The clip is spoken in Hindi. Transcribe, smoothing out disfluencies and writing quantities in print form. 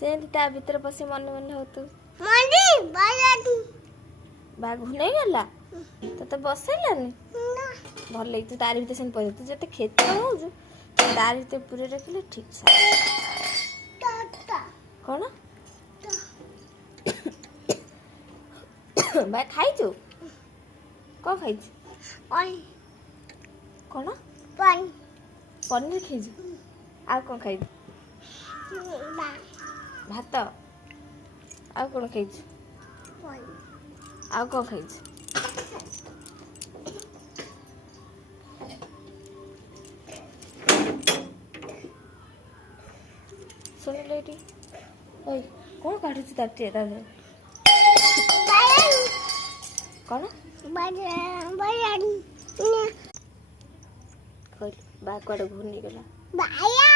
से ता भीतर पसी मन मन हो तू मनी बाजाटी बाघ नहीं गला तो तो बसैलानी भल लगी तू तार भीतर से पड़े तू जते खेत हो जो तार भीतर पूरे रखले ठीक सा कौन भाई खाई तू कौन खाई ओय कौन पानी पनीर खाई आ कौन खाई बा भात आ कौन खाई पानी आ कौन खाई सुन लेडी ओए कौन काटू ताटे दादा कौन बाजाटी बा कुआडे घूर्णी गला बाया